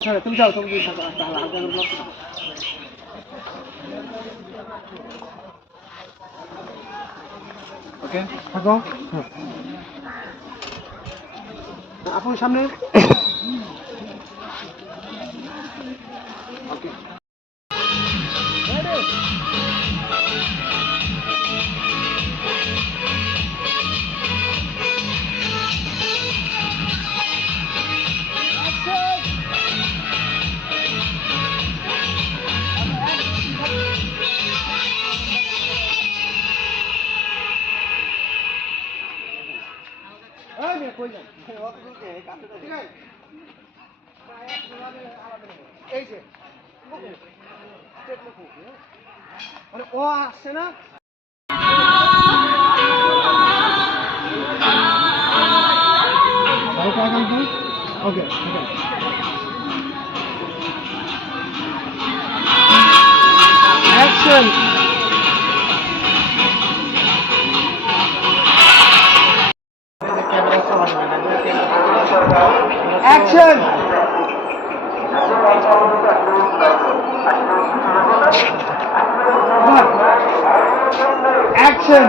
তুমি যাও তুমি হালকা হালকা ওকে থাকো আপন সামনে ওকে এই যে ও আসছে না ওকে অ্যাকশন অ্যাকশন অ্যাকশন